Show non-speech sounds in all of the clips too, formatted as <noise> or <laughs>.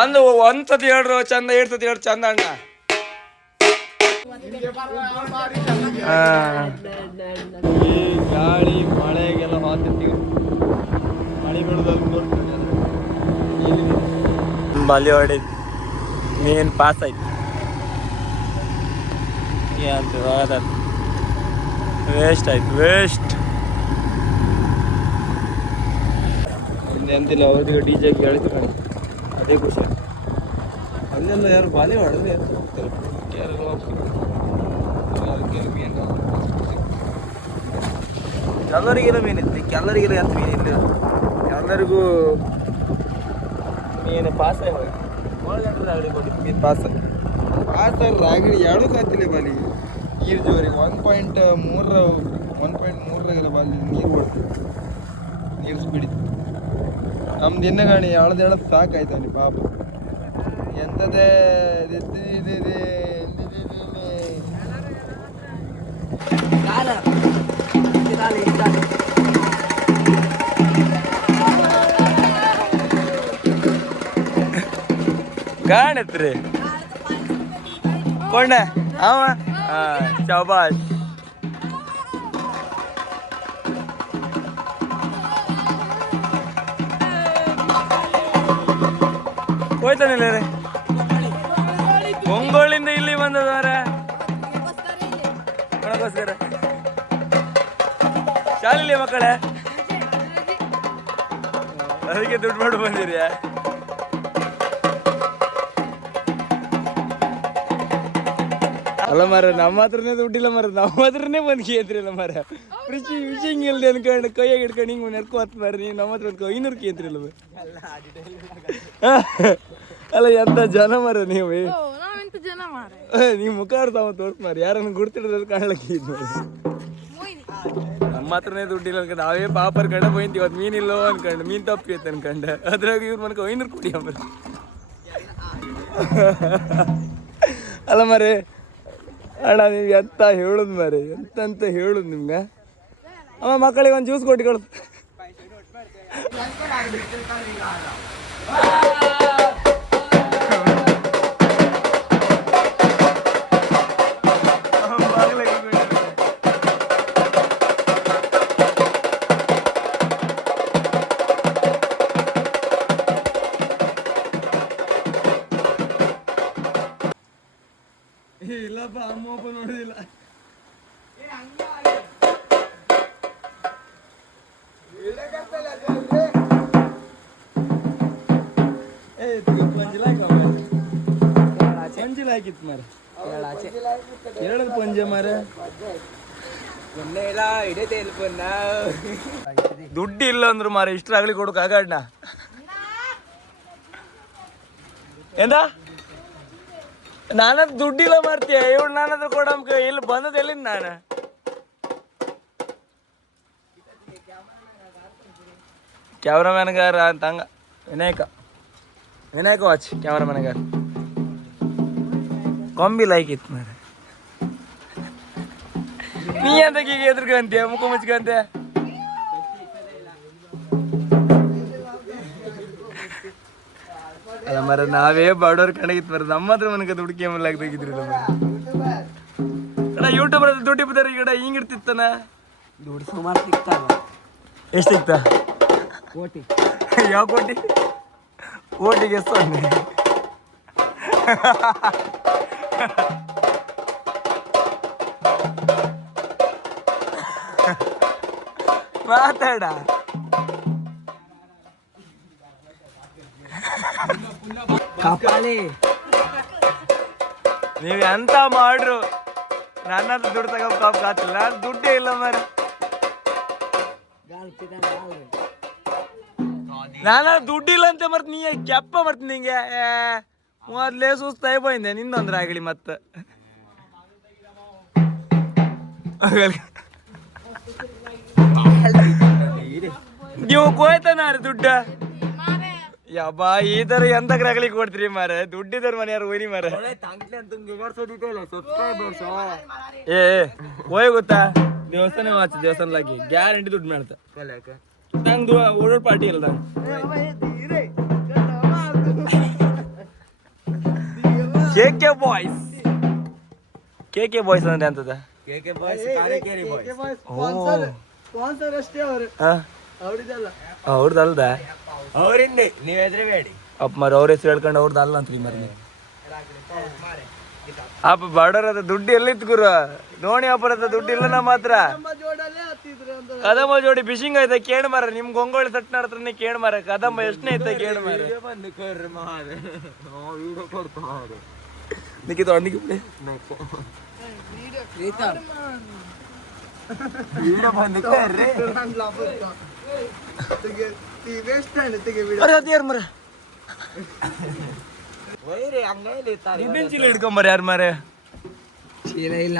ಒಂದು ಒಂದ್ಸತಿ ಹೇಳ್ರು ಚಂದ ಇರ್ತತಿ ಹೇಳ್ರು ಚಂದ ಅಣ್ಣ. ಈ ಗಾಳಿ ಮಳೆಗೆಲ್ಲ ಮಾತಿರ್ತೀವಿ ಮಳೆ ಬೀಳೋದಲ್ಲಿ ಬಲಿ ಹೊಡಿ ನೀನ್ ಪಾಸ್ ಆಯ್ತು. ಏನಂತ ವೇಸ್ಟ್ ಆಯ್ತು ವೇಸ್ಟ್ ಎಂತಿಲ್ಲ ಅವ್ರಿಗೆ ಡಿ ಜೆ ಕೇಳಿದ್ರು ನನಗೆ ಅದೇ ಖುಷಿ. ಅಲ್ಲೆಲ್ಲ ಯಾರು ಬಾಲಿ ಮಾಡಿದ್ರೆ ಎಲ್ಲರಿಗಿರ ಹೋಗ್ತಾರೆ ಎಲ್ಲರಿಗೆಲ್ಲ ಮೀನಿತ್ತು ಎಲ್ಲರಿಗೆಲ್ಲ ಎಂತ ಮೀನಿಲ್ಲ ಎಲ್ಲರಿಗೂ ಮೀನು ಪಾಸ ಒಳಗಡೆ ರಾಗಡಿ ಕೊಟ್ಟು ಮೀನು ಪಾಸ್ ಪಾಸ್ ರಾಗಡಿ ಎರಡು ಕಾತಿಲ್ಲ ಬಾಲಿ. ನೀರು ಜೋರಿಗೆ ಒನ್ ಪಾಯಿಂಟ್ ಮೂರರ ಒನ್ ಪಾಯಿಂಟ್ ಮೂರರಾಗೆಲ್ಲ ಬಾಲಿ ನೀರು ಓಡ್ತದೆ ನೀರು ಸ್ಪೀಡ್ ನಮ್ದು ಇನ್ನ ಗಾಣಿ ಎಳ್ದು ಎಳ್ದು ಸಾಕಾಯ್ತು ಅಲ್ಲಿ ಪಾಪ. ಎಂತದೇ ಕಾಣತ್ರಿ ಕೊಂಡ ಅವ? ಚಬಾಶ್ ಶಬಾಷ್. ಹೋಯ್ತಾನಿಲ್ಲ ರೀ? ಒಂಗೋಳಿಂದ ಇಲ್ಲಿ ಬಂದದವರ ಒಳಗೋಸ್ಕರ ಶಾಲೆಯಲ್ಲಿ ಮಕ್ಕಳೇ. ಅದಕ್ಕೆ ದುಡ್ಡು ಮಾಡಿ ಬಂದಿರಿ ಅಲ್ಲ ಮರ ನಮ್ಮ ಹತ್ರನೇ ದುಡ್ಡಿಲ್ಲ ಮರ ನಮ್ಮ ಹತ್ರನೇ ಬಂದು ಕೇಂದ್ರಿಲ್ಲ ಮರ ಕೃಷಿ ವಿಷಿಂಗ್ ಇಲ್ದೆ ಅನ್ಕೊಂಡು ಕೈಯಾಗ ಹಿಡ್ಕೊಂಡು ಹಿಂಗೆ ನೆರ್ಕೋ ಹತ್ತು ಬರ್ರಿ ನಮ್ಮ ಹತ್ರ ಒಂದು ಐನೂರು ಕೇಂದ್ರಿಲ್ಲ ಅಲ್ಲ ಎಂತ ಜನ ಮರ ನೀವು ನಾವೆಂತ ಜನ ಮಾರ ನೀವು ಮುಖ ತಾವ ತೋರ್ಸ್ ಮಾರಿ ಯಾರನ್ನು ಗುರ್ತಿಡೋದು ಕಾಣಲಿಕ್ಕೆ ಇದು ನಮ್ಮ ಹತ್ರನೇ ದುಡ್ಡಿಲ್ಲ ಅನ್ಕೊಂಡು ನಾವೇ ಪಾಪರ್ ಕಂಡ ಬೈಂತಿ ಇವತ್ತು ಮೀನಿಲ್ಲೋ ಅನ್ಕೊಂಡು ಮೀನ್ ತಪ್ಪಿ ಅಂತ ಅನ್ಕೊಂಡೆ. ಅದ್ರಾಗ ಇವ್ರ ಮನಕ ಐನೂರು ಕುಡಿ ಅಂಬರ್ ಅಲ್ಲ ಮರಿ ಅಣ್ಣ ನೀವು ಎಂತ ಹೇಳುದು ಮರಿ? ಎಂತಂತ ಹೇಳುದು ನಿಮ್ಗೆ? ಅಮ್ಮ ಮಕ್ಕಳಿಗೆ ಒಂದು ಜ್ಯೂಸ್ ಕೊಟ್ಟು ಕಳ್ಸು ಪಂಜಿಲ ಹಾಕಿತ್ತು ಮಾರ ಎರಡು ಪಂಜ ಮಾರ ದುಡ್ಡು ಇಲ್ಲ ಅಂದ್ರು ಮಾರ ಇಷ್ಟ್ರಾಗ್ಲಿ ಕೊಡಕ್ ಆಗಾಡ್ನ ಎಂದ? ನಾನದ್ ದುಡ್ಡಿಲ್ಲ ಮಾಡ್ತೀಯ ಇವ್ ನಾನಂದ್ರೆ ಕೊಡಮ್ಕ ಇಲ್ಲಿ ಬಂದದ ಎಲ್ಲಿಂದ ನಾನು? ಕ್ಯಾಮ್ರಾಮ್ಯಾನ್ಗಾರ ಅಂತ ಹಂಗ. ವಿನಾಯಕ. ವಿನಾಯಕ ವಾಚ್ ಕ್ಯಾಮ್ರಾಮನ್ಗಾರ ಕೊಂಬಿ ಲೈಕ್ ಇತ್ತು ಮಾರ ನೀ ಅಂತ ಹೀಗೆ ಎದುರ್ಕಂತೆ ಮುಖ ಮುಚ್ಕಂತೆ? ಅಲ್ಲ ಮರ ನಾವೇ ಬಾರ್ಡರ್ ಕಣಗಿತ್ ಮರ ನಮ್ಮ ಹತ್ರ ಮನಕ ದುಡ್ಡು ಕೇಮಲ್ ಆಗ್ದಾಗಿದ್ರಿ ಅಣ್ಣ ಯೂಟ್ಯೂಬ್ ದುಡ್ಡು ಬಿದ್ದಾರ ಈ ಕಡೆ ಹಿಂಗೆ ಇರ್ತಿತ್ತನ ದುಡ್ಡು ಸುಮಾರು ಸಿಗ್ತಾವ. ಎಷ್ಟು ಸಿಗ್ತಾ? ಕೋಟಿ. ಯಾವ ಕೋಟಿ? ಕೋಟಿಗೆ ಸೊನ್ನೆ ಮಾತಾಡ ಕಪಾಳಿ ನೀವ್ ಎಂತ ಮಾಡ್ರು ನನ್ನ ಹತ್ರ ದುಡ್ಡು ತಗೋ ಪಾಪ ಕಾತಿಲ್ಲ ನಾನು ದುಡ್ಡೇ ಇಲ್ಲ ಮರ ಗಾಲ್ಪಿದ ನಾನು ದುಡ್ಡಿಲ್ಲ ಅಂತ ಮರ್ತ ನೀ ಕೆಪ್ಪ ಮಾಡ್ತೀನಿ ನಿಂಗೆ. ಮೊದ್ಲೇ ಸುಸ್ತಾಗಿ ಬಂದೆ ನಿಂದೊಂದ್ರೆ ಆಗಲಿ ಮತ್ತೆ. ನೀವು ಕೋಯ್ತಾನ ದುಡ್ಡ? ಯಬ್ಬಾ, ಈ ತರ ಎಂತ ಆಗ್ಲಿ ಕೊಡ್ತೀರಿ ಮಾರ ದುಡ್ಡಿದಾರ ಮನೆ ಯಾರು ಒಯ್ರಿ ಮಾರ ಏ ಹೋಯ್ ಗೊತ್ತಾ? ದೇವಸ್ಥಾನ ವಾಚ್ ದೇವಸ್ಥಾನ ಲಾಗಿ ಗ್ಯಾರಂಟಿ ದುಡ್ಡು ಮಾಡ್ತಾ. ನಂದು ಓಡೋಡ್ ಪಾರ್ಟಿ ಅಲ್ಲ K K boys K K boys ಅಂದ್ರೆ ಅಂತದ K K boys Karakeri boys sponsor ಅಷ್ಟೇ ಅವರು. ಹಾ? ಅವ್ರಿದಲ್ಲ ಅವ್ರದ್ದಲ್ದ? ಅವರಿಂದೆ ನೀವ್ ಹೆದ್ರಬೇಡಿ. ಅಪ್ಪ ಮರ ಅವ್ರ ಹೆಸರು ಹೇಳ್ಕೊಂಡು ಅವ್ರದ್ದು ಅಲ್ಲ ಅಂತ್ರಿ ಮರಿ. ಅಪ್ಪ ಬಡವರದ ದುಡ್ಡು ಎಲ್ಲಿತ್ತು ಗುರು? ದೋಣಿ ಅಪ್ಪರ ದುಡ್ಡು ಇಲ್ಲ ನಮ್ಮ ಹತ್ರ. ಕದಂಬ ಜೋಡಿ ಫಿಶಿಂಗ್ ಐತೆ ಕೇಳ್ ಮಾರ ನಿಮ್ ಗೊಂಗೋಳಿ ಸಟ್ನ ಹತ್ರನೇ ಕೇಳ್ ಮಾರ ಕದಂಬ ಎಷ್ಟನೇ ಐತೆ ಕೇಳ ಮಾರ ಅರೆ ಮರ <laughs> ದುಡ್ಡಿನ ಚೀಲ ಹಿಡ್ಕೊಂಬರ ಯಾರು ಮಾರೆ? ಚೀಲ ಇಲ್ಲ.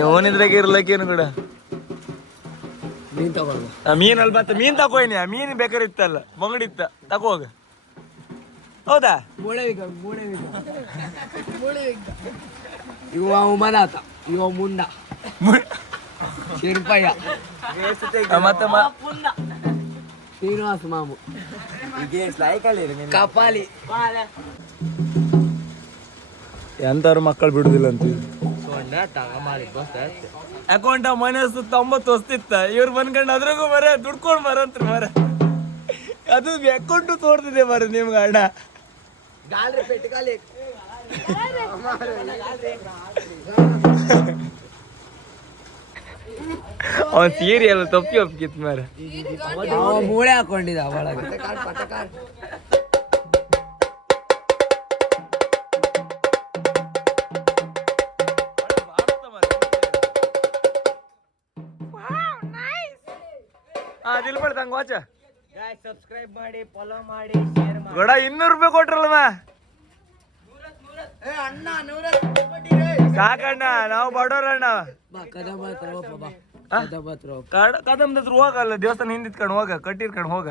ಇವನಿದ್ರಾಗ ಇರ್ಲಕ್ಕೇನು ಕೂಡ? ಮೀನ್ ತಗೊಂಡು. ಆ ಮೀನ್ ಅಲ್ಲಿ ಬತ್ತ ಮೀನ್ ತಕೋಯ್ನಿ ಆ ಮೀನ್ ಬೇಕಾದ್ರೆ ಇತ್ತಲ್ಲ ಮಂಗಡಿತ್ತ ತಗೋ ಹೋಗ. ಹೌದಾ? ಮೂಳೆ ಮೂಳೆ ಇವ ಉಮನಾಥ ಇವ ಮುಂಡ ಶಿರ್ಪಯ್ಯ. ಮತ್ತೆ ಶ್ರೀನಿವಾಸ ಮಾಮು. ಕಪಾಲಿ. ಎಂತಾರು ಮಕ್ಕಳು ಬಿಡುದಿಲ್ಲ ಅಂತ ಅಕೌಂಟ್ ಮೈನಸ್ ಸುತ್ತ ಒಂಬತ್ತು ಹೊಸ್ತಿತ್ತ. ಇವ್ರು ಬಂದ್ಕೊಂಡು ಅದ್ರಾಗೂ ಮರ ದುಡ್ಕೊಂಡು ಮರಂತ್ರ ಮರ ಅದು ಅಕೌಂಟು ತೋರ್ತಿದೆ ಮರ ನಿಮ್ಗೆ ಅಣ್ಣ. ಅವನ್ ಸೀರಿ ಎಲ್ಲ ತಪ್ಪಿ ಒಪ್ಕಿತ್ ಮರ ಮೂಳೆ ಹಾಕೊಂಡಿದ್ದ ಒಳಗೆ ಅದಿಲ್ ಬಿಡ್ತಂಗ ವಾಚ ಸಬ್ಸ್ಕ್ರೈಬ್ ಮಾಡಿ ಫಾಲೋ ಮಾಡಿ ಗಡ ಇನ್ನೂರು ರೂಪಾಯಿ ಕೊಟ್ರಲ್ವ? ಸಾಕಣ್ಣ ನಾವು ಬಡೋರಣ್ಣ ಹೋಗಲ್ಲ ದೇವಸ್ಥಾನ ಹಿಂದಿತ್ಕೊಂಡು ಹೋಗ ಕಟ್ಟಿರ್ಕೊಂಡು ಹೋಗ.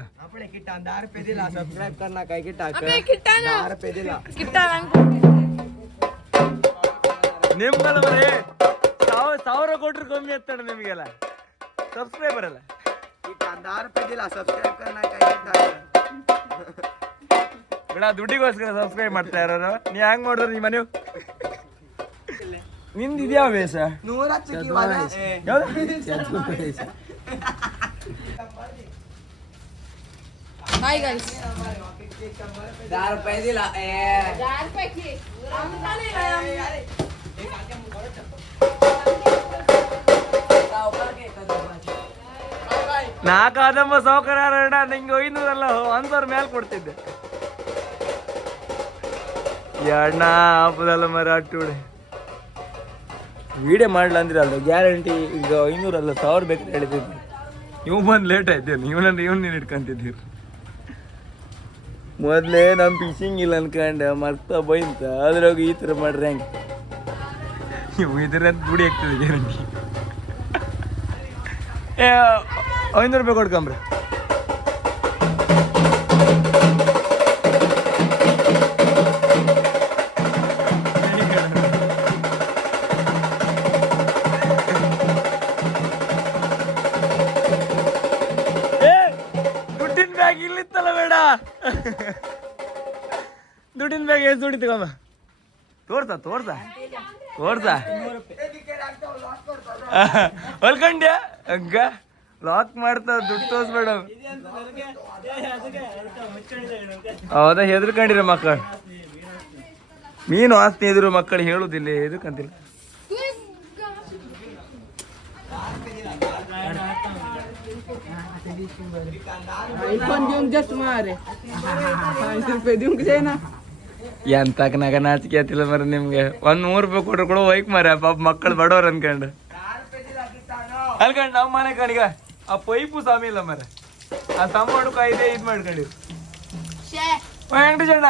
ನಿಮ್ಗಲ್ಲ ಸಾವಿರ ಸಾವಿರ ಕೊಟ್ರು ಕಮ್ಮಿ ಆಗ್ತಾಳೆ ನಿಮ್ಗೆಲ್ಲ. ಸಬ್ಸ್ಕ್ರೈಬರ್ ಅಲ್ಲ. किट्टा दार पे दिला सब्सक्राइब करना काय किट्टा ಬಿಡ ದುಡ್ಡಿಗೋಸ್ಕರ ಸಬ್ಸ್ಕ್ರೈಬ್ ಮಾಡ್ತಾ ಇರೋರು ನೀ ಹ್ಯಾಂಗ್ ಮಾಡಿದ್ರೆ ನಿಮ್ಮ ಮನೆ ನಿಂದು ಇದ್ಯಾವ ವೇಷ ನೂರ ಚಿಕ್ಕಿ ಯಾವ್ದು ಬಾಯ್ ಗೈಸ್ दार पे दिला ए ಯಾರ್ ನಾಲ್ಕು ಆದಮ್ಮ ಸೌಕರ್ಯ ನಿಂಗೆ ಐನೂರಲ್ಲ ಒಂದ್ ಸಾವಿರ ಮೇಲೆ ಕೊಡ್ತಿದ್ದೆ ಅಣ್ಣ ಹಬ್ಬದಲ್ಲ ಮರ ಅಟ್ಟುಡೆ ವಿಡಿಯೋ ಮಾಡ್ಲ ಅಂದ್ರೆ ಅಲ್ಲ ಗ್ಯಾರಂಟಿ ಈಗ ಐನೂರಲ್ಲ ಸಾವಿರ ಬೇಕು ಹೇಳಿದ್ದೀನಿ ನೀವು ಬಂದು ಲೇಟ್ ಆಯ್ತೇನು ಇವನನ್ನ ಇವನ್ ನೀನು ಇಟ್ಕೊಂತಿದ್ದೀರಿ. ಮೊದಲೇ ನಮ್ಮ ಫಿಶಿಂಗ್ ಇಲ್ಲ ಅನ್ಕಂಡು ಮರ್ತ ಬೈಂತ ಅದ್ರಾಗ ಈ ಥರ ಮಾಡ್ರಿ ಹೆಂಗೆ. ನೀವು ಇದ್ರೆ ದುಡಿ ಆಗ್ತದೆ ಗ್ಯಾರಂಟಿ ಏ ಐನೂರು ರೂಪಾಯಿ ಕೊಡ್ಕೊಂಬ್ರಿ ದುಡ್ಡಿನ ಬ್ಯಾಗ್ ಇಲ್ಲಿತ್ತಲ್ಲ ಬೇಡ. ದುಡ್ಡಿನ ಬ್ಯಾಗ್ ಎಷ್ಟು ದುಡ್ಡು ತಗೊಂಬ ತೋರ್ಸ ತೋರ್ಸ. ತೋರ್ಸ. ಹೊಲ್ಕೊಂಡ್ಯಾ? ಹಂಗ? ಲಾಕ್ ಮಾಡ್ತಾ ದುಡ್ಡು ತೋರ್ಸ್ ಮೇಡಮ್ ಹೌದಾ, ಹೆದರ್ಕೊಂಡಿರ ಮಕ್ಕಳು ಮೀನು ಆಸ್ತಿ ಇದ್ರು ಮಕ್ಕಳು ಹೇಳುದಿಲ್ಲ ಎದಕ್ಕಂತಿಲ್ಲ ಎಂತಕ್ ನಗ ನಾಚಿಕೆ ಆತಿಲ್ಲ ಮರ ನಿಮ್ಗೆ. ಒಂದ್ ನೂರು ರೂಪಾಯಿ ಕೊಟ್ರು ಕೂಡ ಒಯ್ಕ್ ಮರ ಪಾಪ ಮಕ್ಕಳು ಬಡವ್ರ ಅನ್ಕೊಂಡು. ಅಲ್ಕಂಡ್ ನಾವು ಮನೆ ಕಣಿಗ ಆ ಪೈಪು ಸ್ವಾಮಿ ಇಲ್ಲ ಮರ ಆ ಸಂಬಾಡು ಕಾಯ್ದೆ ಇದ್ ಮಾಡ್ಕೊಂಡಿವಿ ಶೇ. ವೆಂಕಟೇಶ್ ಅಣ್ಣ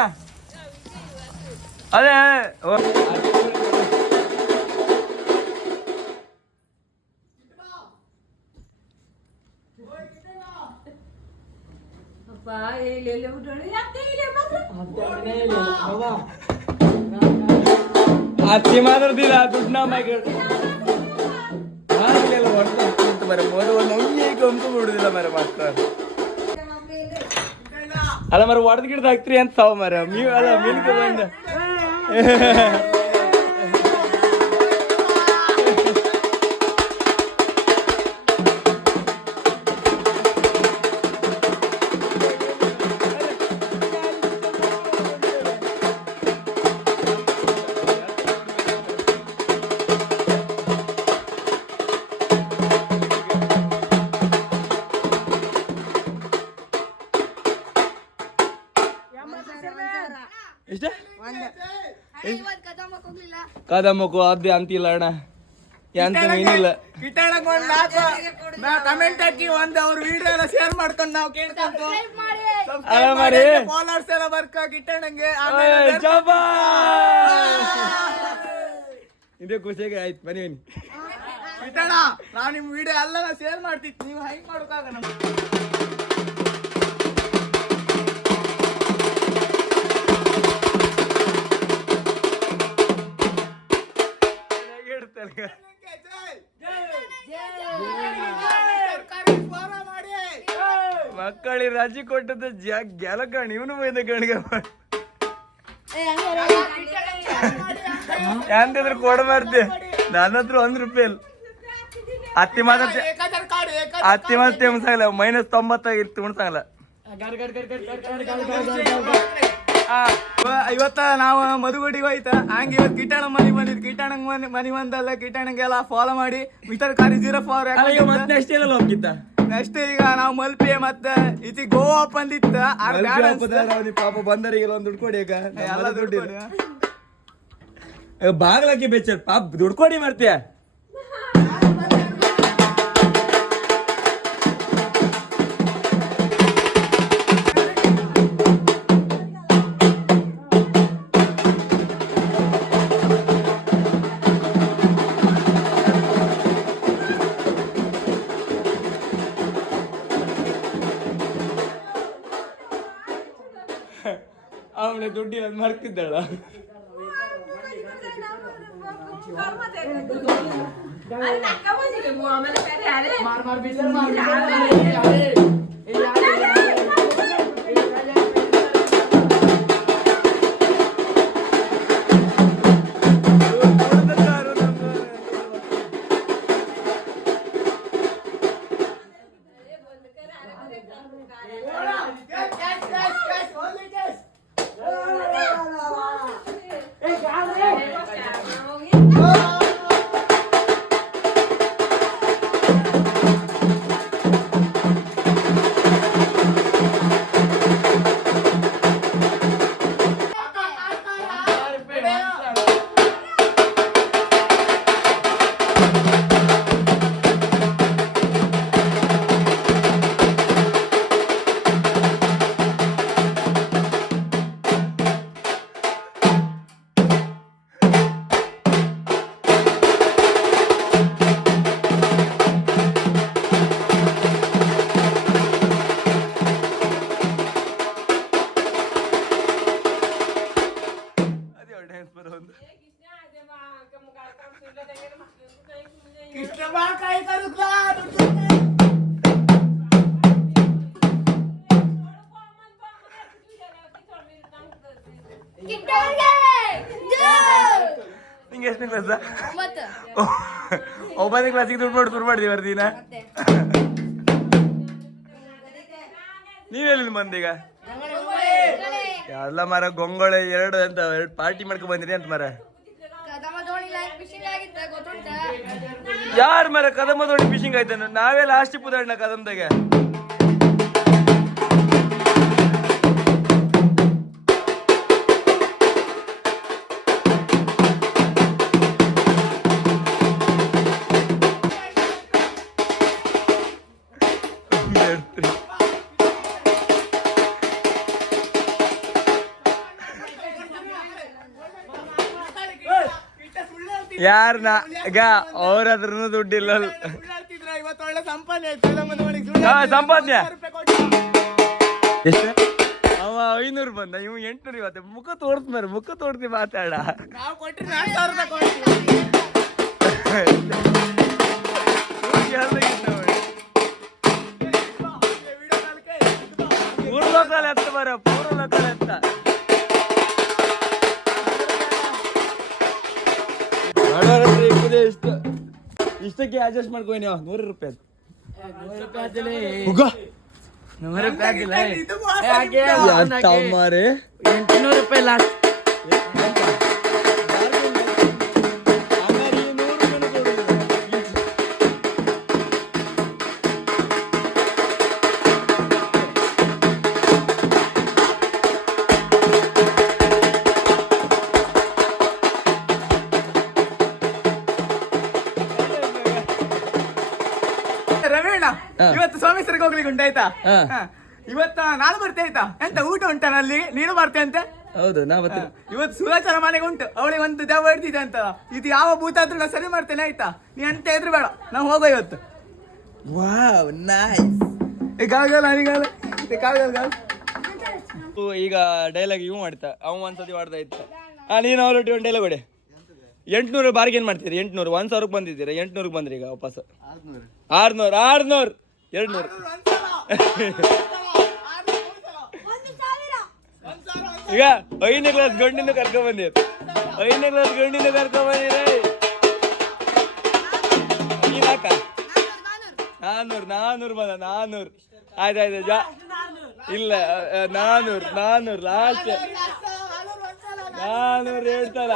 ಅದೇ ಓ. ಅತ್ತಿ ಮಾತಾಡ್ತಿಲ್ಲ ದುಡ್ಡು ನಮ್ಮ ಮರ. ಒಂದು ಅಂಗಿ ಗಂಪು ಬಿಡುದಿಲ್ಲ ಮರ ಮಕ್ಕಳು ಅಲ್ಲ ಮರ, ಒಡೆದ್ ಗಿಡದ ಹಾಕ್ತ್ರಿ ಅಂತ ಸಾವು ಮರ. ಮೀ ಅಲ್ಲ ಬಂದ. ಎಷ್ಟ? ಅದೇ ಅಂತಿಲ್ಲ ಅಣ್ಣ ಎಂತ ಏನಿಲ್ಲ. ಒಂದ್ ಕಮೆಂಟ್ ಹಾಕಿ ಒಂದ್ ಅವ್ರ ವಿಡಿಯೋ ಎಲ್ಲ ಶೇರ್ ಮಾಡ್ಕೊಂಡು ನಾವು ಕೇಳ್ಕೊಂತ ಮಾಡಿ. ಫಾಲೋವರ್ಸ್ ಎಲ್ಲ ಬರ್ಕ! <laughs> ಇದೇ ಖುಷಿಗೆ ಆಯ್ತು. ಬನ್ನಿ ಬನ್ನಿ. ನಿಮ್ಮ ನಾವ್ ನಿಮ್ ವಿಡಿಯೋ ಎಲ್ಲ ಶೇರ್ ಮಾಡ್ತಿತ್ತು ನೀವು ಹೆಂಗ್ ಮಾಡೋಕಾಗ ನಮ್ಗೆ ಫಾಲೋ ಮಾಡಿ ಮಕ್ಕಳಿಗೆ ರಜೆ ಕೊಟ್ಟದ್ದು ಜ ಗೆಲ ಕಣ್ ಇವನು ಬೈದ ಕಣ್ಗೆ ಎಂತಿದ್ರು ಕೊಡ ಮಾರ್ತಿ ನನ್ನ ಹತ್ರ ಒಂದ್ ರೂಪಾಯಿ ಇಲ್ಲ ಹತ್ತಿ ಮಾತ್ರ ಏಕಾದರ ಕಾಡು ಏಕಾದರ ಹತ್ತಿ ಮಾತ್ರ ಉಣ್ಸಂಗಲ್ಲ ಮೈನಸ್ ತೊಂಬತ್ತಾಗಿರ್ತಿ ಉಣ್ಸಂಗಲ್ಲ ಇವತ್ತ ನಾವು ಮಧುಗುಡಿಗೆ ಹೋಯ್ತ. ಹಂಗೆ ಇವತ್ತು ಕಿಟಾಣ ಮನಿ ಬಂದಿದ್. ಕಿಟಾಣಂಗ್ ಮನಿ ಮನಿ ಬಂದಲ್ಲ ಕಿಟಾಣಂಗೆಲ್ಲ ಫಾಲೋ ಮಾಡಿ. ಮಿಟರ್ ಕಾರಿ ಜೀರೋ ಫಾರ್ ಇಲ್ಲ ಹೋಗಿತ್ತ ನೆಕ್ಸ್ಟ್ ಈಗ ನಾವು ಮಲ್ಪೆ ಮತ್ತೆ ಇತಿ ಗೋವಾ ಬಂದಿತ್ತ. ಪಾಪ ಬಂದರಿಗೆಲ್ಲ ಒಂದ್ ದುಡ್ಡು ಕೊಡಿ ಈಗ. ಎಲ್ಲ ದುಡ್ಡು. ಬಾಗ್ಲಕ್ಕೆ ಬೆಚ್ಚ ಪಾಪ ದುಡ್ಡು ಕೊಡಿ ಮಾಡ್ತೀಯ ದುಡ್ಡಿನ ಮರ್ತಿದ್ದಾಳ ಅದೇ ಡ್ಯಾನ್ಸ್ ಬರೋ ಒಂದು ಕೃಷ್ಣ ಬಾ ಕೈ ಕರುಕ್ಲಾ, ಕಿಟ್ಟವ್ರಿಗೆ ಜೈ! ನಿಂಗೆ ಎಷ್ಟನೇ ಕ್ಲಾಸ ಒಂಬತ್ತು ಒಂಬತ್ತನೇ ಕ್ಲಾಸಿಗೆ ದುಡ್ಡು ಮಾಡಿ ಶುರು ಮಾಡಿದೀವಿ ಬರ್ದಿನ ಮತ್ತೆ ನೀವೆಲ್ಲಿ ಮಂದೀಗ ಎಲ್ಲ ಮರ ಗೊಂಗೊಳೆ ಎರಡು ಅಂತ ಎರಡು ಪಾರ್ಟಿ ಮಾಡ್ಕೊ ಬಂದಿರಿ ಅಂತ ಮರ. ಯಾರ ಮರ ಕದಮ ದೋಣಿ ಫಿಶಿಂಗ್ ಆಯ್ತಾನ? ನಾವೇ ಲಾಸ್ಟ್ ಪುದಾಡ್ನ ಕದಮ್ದಾಗೆ. ಯಾರು ನಾ ಈಗ ಅವ್ರ ಹತ್ರನು ದುಡ್ಡಿಲ್ಲ ಸಂಪಾದನೆ. ಹತ್ತು. ಎಷ್ಟು? ಅವ ಐನೂರು ಬಂದ. ಇವ್ ಎಂಟ್ನೂರು ಇವತ್ತೆ. ಮುಖ ತೋರ್ಸ್ ಮರ ಮುಖ ತೋರ್ತಿ ಮಾತಾಡ. ಮೂರು ಲೋಕಲ್ ಎತ್ತ ಬರ ಇಷ್ಟ. ಇಷ್ಟಕ್ಕೆ ಅಡ್ಜಸ್ಟ್ ಮಾಡ್ಕೊ ನೀವು. ನೂರು ರೂಪಾಯಿ ನೂರು ರೂಪಾಯಿ ಎಂಟುನೂರು ರೂಪಾಯಿ ಲಾಸ್ಟ್ ಸೋಮೇಶ್ವರಿಗೆ ಆಯ್ತಾ? ಹಾ. ಇವತ್ತ ನಾನು ಬರ್ತೆ ಆಯ್ತಾ? ಎಂತ ಊಟ ಉಂಟಾ ಅಲ್ಲಿ? ನೀನು ಬರ್ತೆ ಅಂತ? ಹೌದು ನಾ ಬರ್ತೀನಿ ಇವತ್ತು ಸುರಾಚಾರ ಮನೆಗೆ ಉಂಟು. ಅವಳಿಗೆ ಒಂದು ದೆವ್ವ ಹಿಡ್ತಿದೆ ಅಂತ. ಇದು ಯಾವ ಭೂತ ಆದ್ರೂ ನಾ ಸರಿ ಮಾಡ್ತೇನೆ ಆಯ್ತಾ? ನೀ ಅಂತ ಇದ್ರು ಬೇಡ. ನಾವು ಹೋಗೋ ಇವತ್ತು. ವಾವ್ ನೈಸ್ ಏ ಗಾಲ್ ಗಾಲ್ ಆಗಲ್ಲ ಗಾಲ್. ಏ ಗಾಲ್ ಗಾಲ್ ಗಾಲ್. ಈಗ ಡೈಲಾಗ್ ಇವು ಮಾಡ್ತಾ. ಅವ ಒಂದ್ಸತಿ ಮಾಡ್ತಾ ಇತ್ತು. ಆ ನೀನು ಅವ್ರೊಟ್ಟಿ ಒಂದು ಡೈಲಾಗ್ ಹೊಡೆ. ಎಂಟ್ನೂರು ಬಾರ್ಗೇನ್ ಮಾಡ್ತೀರಿ ಎಂಟ್ನೂರು. ಒಂದು ಸಾವಿರಕ್ಕೆ ಬಂದಿದ್ದೀರಾ ಎಂಟುನೂರಿಗೆ ಬಂದ್ರಿ ಈಗ ವಾಪಸ್. ಆರ್ನೂರು. ಆರ್ನೂರು ಎರಡು ನೂರು ಈಗ ಐದನೇ ಕ್ಲಾಸ್ ಗಂಡಿನ ಕರ್ಕೊಂಡ್ ಬಂದಿ ಐದನೇ ಕ್ಲಾಸ್ ಗಂಡಿನ ಕರ್ಕೊಂಡ್ ಬಂದಿರ. ನೀನಾಕ ನಾನೂರು ನಾನೂರು ಬಂದ ನಾನೂರು. ಆಯ್ತು ಆಯ್ತು ಜಾ ಇಲ್ಲ ನಾನೂರು ನಾನೂರು ಲಾಸ್ಟ್. ನಾನೂರು ಹೇಳ್ತಲ್ಲ.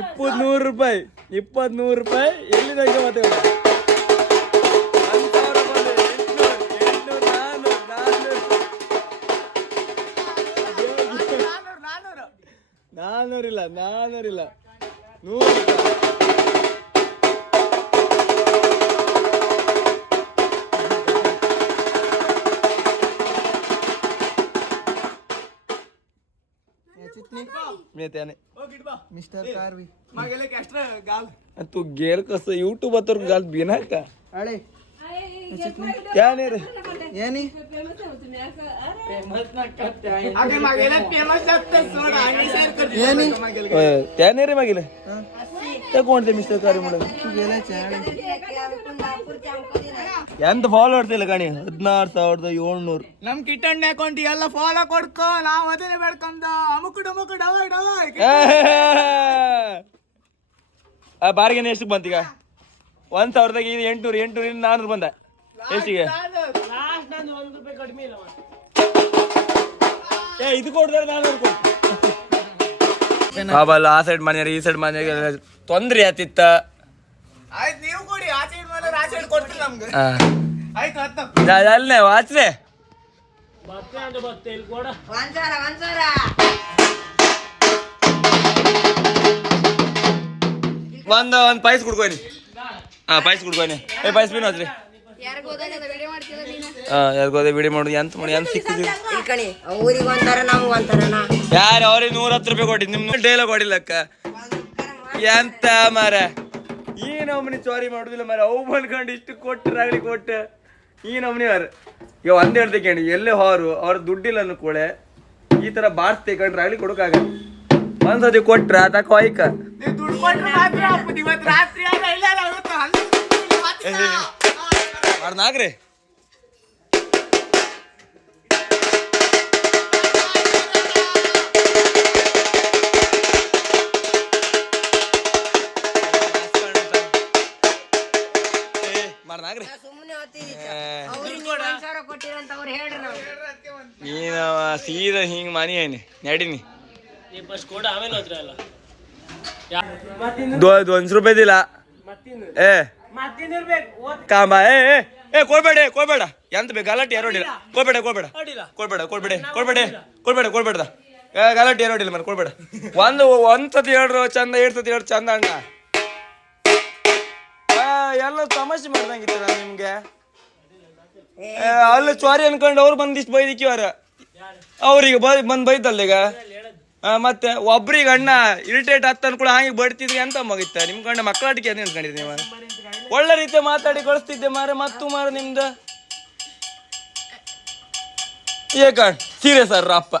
ಇಪ್ಪತ್ತ್ ನೂರು ರೂಪಾಯಿ ಇಪ್ಪತ್ ನೂರು ರೂಪಾಯಿ ಎಲ್ಲಿ ತನಕ ಮತ್ತೆ ನಾನೂರಿಲ್ಲ ನಾನೂರಿಲ್ಲ ನೂರು ರೂಪಾಯಿ. ಮೇತ್ಯಾನೆ ಮಿಸ್ಟರ್ ಕಾರ್ವಿ ಮಗೆಲಕ್ಕೆ ಅಷ್ಟ್ರ ಗಾಲ್ तू गेर कसं युट्यूब तर घाल बिना का ಅಳೆ क्या नाही रे ಏನಿ अगे मागेला फेमस जास्त सोड आणि शेअर कर ಏನಿ होय, त्या नाही रे मागेले त्या कोणते मिस्टर कार्य म्हणून ಎಂತ ಫಾಲೋವರ್ಸ್ ಇಲ್ಲ ಕಣಿ ಹದಿನಾರು ಸಾವಿರದ ಏಳ್ನೂರು ನಮ್ ಕಿಟ್ಟಣ್ಣ ಅಕೌಂಟ್ ಎಲ್ಲ ಫಾಲೋ ಕೊಡ್ಕೋ ನಾವ್ ಅದನ್ನೇ ಬೇಡ್ಕೊಂಡ ಅಮುಕು ಡಮುಕು ಡವಾಯ್ ಡವಾಯ್ ಆ ಬಾರ್ಗೇನ್ ಎಷ್ಟು ಬಂತೀಗ ಒಂದ್ ಸಾವಿರದಾಗ ಇದು ಎಂಟ್ನೂರು ಎಂಟ್ನೂರಿಂದ ನಾನೂರು ಬಂದ ಎಷ್ಟಿಗೆ ಏ ಇದು ಕೊಡ್ತಾರೆ ನಾನು ಕೊಡ್ತೀನಿ. ಬಾಬಲ್ಲ ಆ ಸೈಡ್ ಮನೆಯವ್ರು ಈ ಸೈಡ್ ಮನೆಯಾಗ ತೊಂದ್ರೆ ಆತಿತ್ತ? ಆಯ್ತು ನೀವು ಕೊಡಿ. ಆ ಸೈಡ್ ಮೇಲೆ ಆ ಸೈಡ್ ಕೊಡ್ತಿಲ್ಲ ನಮ್ಗೆ. ಆ. ಆಯ್ತು ಹತ್ತ ಜಾ- ಅಲ್ಲೇ ವಾಚ್ರೆ ಒಂದ್ ಒಂದ್ ಪಾಯ್ಸ್ ಕುಡ್ಕೋನಿ ಹಾ ಪಾಯ್ಸ್ ಕುಡ್ಕೋನಿ ಏ ಪಾಯ್ಸ್ ಬೀನ್ ಹೋದ್ರಿ ವಿಡಿಯೋ ನೀನು ಹಾ ಯಾರಿಗೋದೆ ವಿಡಿಯೋ ಮಾಡೋದು. ಎಂತ ಮಾಡಿ ಎಂತ ಸಿಕ್ಕಿದ್ರಿ? ಇಲ್ಕಣಿ ಅವ್ರಿಗೆ ಒಂಥರ ನಮ್ಗೆ ಒಂಥರನ? ಯಾರು ಅವ್ರಿಗೆ ನೂರ ಹತ್ತು ರೂಪಾಯಿ ಕೊಟ್ಟಿದ್ ನಿಮ್ ಡೈಲಾಗ್ ಹೊಡಿಲಕ್ಕ ಎಂತ ಮಾರ? ಈ ನಮ್ನಿ ಚೋರಿ ಮಾಡುದಿಲ್ಲ ಮಾರ? ಅವು ಬಂದ್ಕೊಂಡು ಇಷ್ಟು ಕೊಟ್ಟರಾಗ್ಲಿ ಕೊಟ್ಟು. ಈ ನಮ್ನಿ ಅವ್ರ ಈಗ ಒಂದ್ ಹೇಳ್ದೆ ಕೇಳಿ ಎಲ್ಲೇ ಹೋರು ಅವ್ರ ದುಡ್ಡಿಲ್ಲ ಅನ್ಕೊಳೆ ಈ ತರ ಬಾರ್ಸ್ ತೆಗೊಂಡ್ರೆ ಆಗ್ಲಿ ಕೊಡಕಾಗ ಒಂದ್ಸತಿ ಕೊಟ್ರ? ತಕ ಹೊಯ್ಕ ನೀವು ಹೇಳ್ರಿ ನಾವು. ನೀನ ಸೀದಾ ಹಿಂಗ್ ಮನಿ ಏನಿ ನಡೀನಿ. ಒಂದ್ ರೂಪಾಯಿ ದಿಲ್ಲ ಏ. ಕಾಂಬ ಏ ಏ, ಏ ಕೊಡ್ಬೇಡ ಕೊಡ್ಬೇಡ. ಎಂತ ಬೇಕು ಗಲಾಟೆ ಎರಡಿಲ್ಲ ಕೊಡ್ಬೇಡ ಕೊಡ್ಬೇಡ. ಕೊಡ್ಬೇಡ ಕೊಡ್ಬೇಡ ಕೊಡ್ಬೇಡ ಕೊಡ್ಬೇಡ ಕೊಡ್ಬೇಡ ಏ, ಗಲಾಟೆ ಯಾರೋಡಿಲ್ಲ ಮನೆ ಕೊಡ್ಬೇಡ. ಒಂದು ಒಂದ್ ಸತಿ ಹೇಳ್ರು ಚಂದ ಎರಡು ಸತಿ ಎರಡು ಚಂದ ಅಣ್ಣ ಎಲ್ಲ ತಮಾಷೆ ಮಾಡ್ದಂಗಿತ್ತಲ್ಲ ನಿಮ್ಗೆ ಅಲ್ಲ ಚ್ವಾರಿ ಅನ್ಕೊಂಡು ಅವ್ರು ಬಂದಿಷ್ಟು ಬೈದಿಕ್ಕಿವಾರ ಅವ್ರಿಗೆ ಬೈ ಬಂದ್ ಬೈತಲ್ಲ ಈಗ ಮತ್ತೆ ಒಬ್ರಿಗೆ ಅಣ್ಣ ಇರಿಟೇಟ್ ಹತ್ತ ಕೂಡ ಹಾಗೆ ಬಡ್ತಿದ್ರಿ ಅಂತ ಮಗಿತ್ತ ನಿಮ್ ಕಂಡ ಮಕ್ಕಳಾಟಿಕೆ ಅಂತ ಅನ್ಕೊಂಡಿದ್ದೀನಿ ನೀವು ಒಳ್ಳೆ ರೀತಿ ಮಾತಾಡಿ ಕಳಿಸ್ತಿದ್ದೆ ಮಾರ ಮತ್ತು ಮಾರ ನಿಮ್ದು ಏಕ ಸೀರೆ ಸರ್ ಅಪ್ಪ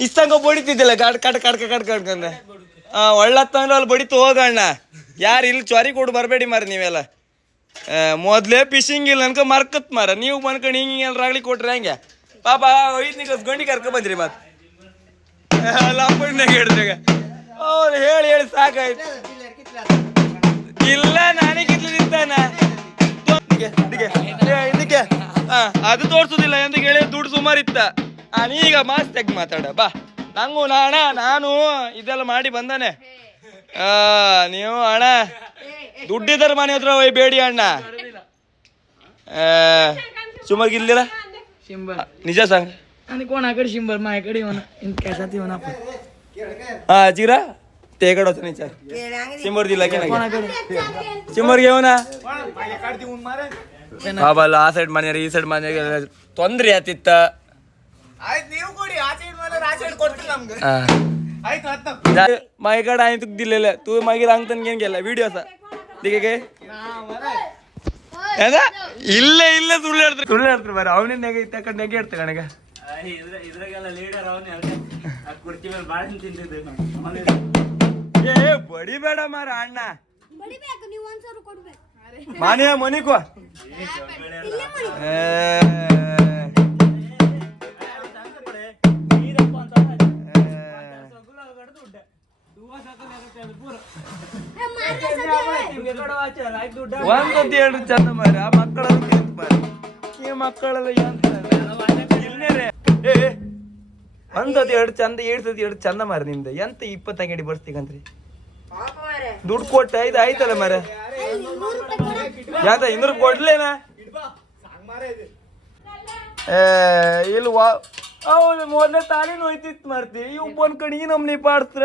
ಇಷ್ಟಂಗ ಬಡಿತಿದ್ದಿಲ್ಲ ಕಾಡ್ ಕಾಡ್ ಕಾಡ್ ಕಾಡ್ ಕಟ್ಕಂದ ಹಾ ಒಳ್ಳತ್ತಂದ್ರೆ ಅಲ್ಲಿ ಬಡಿತು ಹೋಗಣ್ಣ ಯಾರು ಇಲ್ಲಿ ಚ್ವಾರಿ ಕೊಡು ಬರಬೇಡಿ ಮಾರ ನೀವೆಲ್ಲ. ಮೊದ್ಲೇ ಫಿಶಿಂಗ್ ಇಲ್ಲ ಅನ್ಕ ಮರ್ಕತ್ ಮಾರ ನೀವು ಬಂದ್ಕೊಂಡು ಹಿಂಗೆ ಎಲ್ಲ ರಾಗಲಿ ಕೊಟ್ರೆ ಹೆಂಗೆ? ಪಾಪ ಐದು ನಿಗಸ್ ಗಂಡಿ ಕರ್ಕೊ ಬಂದ್ರಿ ಮತ್ತೆ ಲಂಬಣ್ಣಾಗ ಹಿಡ್ದಾಗ ಅವ್ರು ಹೇಳಿ ಹೇಳಿ ಸಾಕಾಯ್ತು. ಇಲ್ಲ, ನಾನೇ ಕಿತ್ಲಿದ್ದಾನ ಇದಕ್ಕೆ ಆ, ಅದು ತೋರ್ಸುದಿಲ್ಲ ಅಂತ ಹೇಳಿ ದುಡ್ಡು ಸುಮಾರು ಇತ್ತ. ನಾನೀಗ ಮಾಸ್ತಾಗಿ ಮಾತಾಡ, ಬಾ. ನಂಗೂ ನಾಣ ನಾನು ಇದೆಲ್ಲ ಮಾಡಿ ಬಂದಾನೆ. ನೀವು ಅಣ್ಣ ದುಡ್ಡಿದ್ದರ ಮನೆ ಹತ್ರ ಒಯ್ ಬೇಡಿ ಅಣ್ಣ ಸುಮಾರು ಇಲ್ಲಿಲ್ಲ ಶಿಂಬರ್ ನಿಜ सांग आणि कोण आकडे शिंबर माझ्याकडे येऊन इन कॅशात येऊन आपण हा जिरा ते इकडं होतं विचार शंभर दिला की नाही शंभर घेऊ ना ಬಾಬಲ್ಲ ಆ ಸೈಡ್ ಮನೆ ಈ ಸೈಡ್ ಮನೆ ತೊಂದ್ರೆ ಆತಿತ್ತ ಆಯ್ತು ನೀವು ಕೊಡಿ ಆ ಸೈಡ್ ಮೇಲೆ ಆ ಸೈಡ್ ಕೊಡ್ತಿಲ್ಲ ನಮ್ಗೆ ಆ. ಆಯ್ತು ಆಯ್ತು जा- माझ्याकडे आहे तू दिलेलं तू मागे रांगतन घेऊन गेला व्हिडिओ असा ठीक आहे ಏನಾ? ಇಲ್ಲೇ ಇಲ್ಲೇ ಸುಳ್ಳು ಹೇಳ್ತಾರೆ ಸುಳ್ಳು ಹೇಳ್ತಾರೆ ಬರ ಅವನೇ ನೆಗೆ ತಕೊಂಡು ನೆಗೆ ಇಡ್ತ ಕಣಗ ಏ ಬಡಿಬೇಡ ಮಾರ ಅಣ್ಣ ಬಡಿಬೇಕು ನೀವು ಒಂದ್ ಸಾವಿರ ಕೊಡ್ಬೇಕು ಮಾನೇ ಮನಿಕೋ ಇಲ್ಲೇ ಒಂದು ಎರಡು ಚಂದ ಮಾರಿ ಆ ಮಕ್ಕಳನ್ನು ಕೇಳ್ತು ಮಾರಿ ಈ ಮಕ್ಕಳೆಲ್ಲ ಒಂದದ್ ಎರಡು ಚಂದ ಏಳ್ಸತಿ ಎರಡು ಚಂದ ಮಾರಿ ನಿಮ್ದು. ಎಂತ ಇಪ್ಪತ್ತ ಅಂಗಡಿ ಬರ್ತೀಗಂತ್ರಿ ದುಡ್ಡು ಕೊಟ್ಟ ಇದು ಆಯ್ತಲ್ಲ ಮರ ಯಾತ ಇನ್ನೂರು ಕೊಡ್ಲೇನ? ಏ ಇಲ್ಲಿ ವಾ ಹೌದು ಮೊದಲೇ ತಾನೇ ನೋಯ್ತಿತ್ತು ಮಾರ್ತಿ ಇವ್ ಒಂದ್ ಕಡೆ ನಮ್ನಿ ಪಾಡ್ಸ್ರ.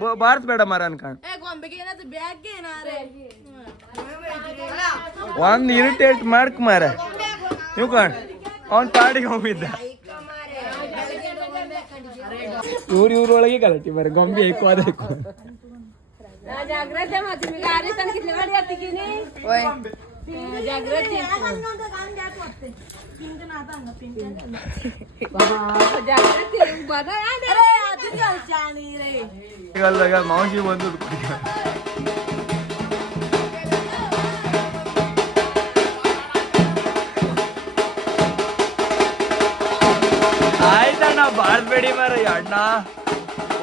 भारत बेड़ा मारान का वन इरिटेट मार्क मारे यू कण ऑन पार्टी हो? बिदा ऊर ऊर ओळगे गलती मारे। गोंबी एको आ देखो। ना जागृत है मत मी गाड़ी सन कितनी बड़ी आती नहीं? ओए। जागृत है। हाँ, மாசி வந்து ಆಯ್ತಣ್ಣ ಬಾಳ್ ಬೇಡಿ ಮಾರಯ್ಯ ಅಣ್ಣ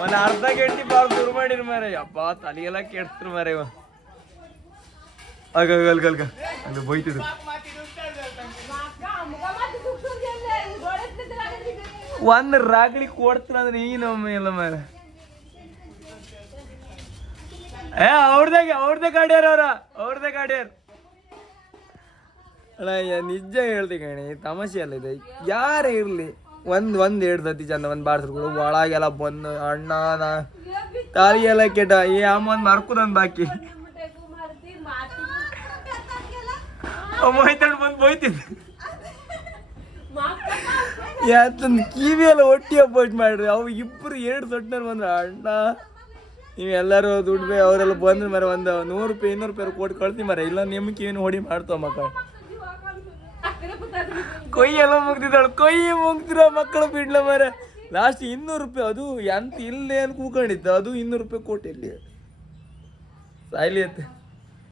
ಒಂದ್ ಅರ್ಧ ಗಂಟೆ ಬಾಳ್ ದೂರ ಮಾಡಿರ್ ಮಾರಯ್ಯ ಅಪ್ಪ ತಲೆಗೆಲ್ಲ ಕೆಡ್ಸ್ರು ಮಾರಯ್ಯ ಅಲ್ಗ ಅಲ್ಲಿ ಬೈತಿದ್ರು ಒಂದ್ ರಾಗಡಿ ಕೊಡ್ತೀನಿ ಅಂದ್ರೆ ಏನು ಇಲ್ಲ ಮರ ಏ ಅವ್ರದೇ ಅವ್ರದೇ ಗಾಡಿಯಾರ ಅವ್ರ. ಅವ್ರದೇ ಗಾಡಿಯಾರ ಅಣ್ಣ ಯ- ನಿಜ ಹೇಳ್ತಿ ಕಣಿ ತಮಾಷೆ ಅಲ್ಲ ಇದೆ. ಯಾರೇ ಇರ್ಲಿ ಒಂದ್ ಒಂದ್ ಎರಡ್ ಸತಿ ಚಂದ ಒಂದ್ ಬಾರ್ಸ್ಗಳು ಒಳಗೆಲ್ಲ ಬಂದು ಅಣ್ಣ ನಾ ತಾಳಿ ಎಲ್ಲ ಕೆಟ್ಟ ಈ ಅಮ್ಮ ಒಂದ್ ಮರ್ಕುದನ್ ಬಾಕಿ. ಮೊಯ್ತಂಡ್ ಬಂದು ಬೋಯ್ತಿದ್ದೆ ಯಾತನ್ ಕಿವಿ ಎಲ್ಲ ಒಟ್ಟಿ ಅಪಾಯಿಂಟ್ ಮಾಡ್ರಿ. ಅವು ಇಬ್ರು ಎರಡು ದೊಡ್ಡವ್ರು ಬಂದ್ರು. ಅಣ್ಣ, ನೀವೆಲ್ಲರೂ ದುಡ್ಡು ಬೇ ಅವರೆಲ್ಲ ಬಂದ್ರೆ ಮರ, ಒಂದು ನೂರು ರೂಪಾಯಿ, ಇನ್ನೂರು ರೂಪಾಯಿ ಕೊಟ್ಟು ಕಳ್ತೀನಿ ಮರ. ಇಲ್ಲ, ನಿಮ್ಮ ಕಿವಿನ ಹೊಡಿ ಮಾಡ್ತಾವ ಮಕ್ಕಳು ಕೊಯ್ ಎಲ್ಲ ಮುಗ್ದಿದ್ದಾಳು. ಕೊಯ್ಯಿ ಮುಗ್ದಿರೋ ಮಕ್ಕಳು ಬಿಡ್ಲ ಮರ. ಲಾಸ್ಟ್ ಇನ್ನೂರು ರೂಪಾಯಿ, ಅದು ಎಂತ ಇಲ್ಲೇ ಅಂತ ಅದು ಇನ್ನೂರು ರೂಪಾಯಿ ಕೊಟ್ಟಿಲ್ಲಿ ಸಾಯ್ಲಿ ಅತ್ತೆ.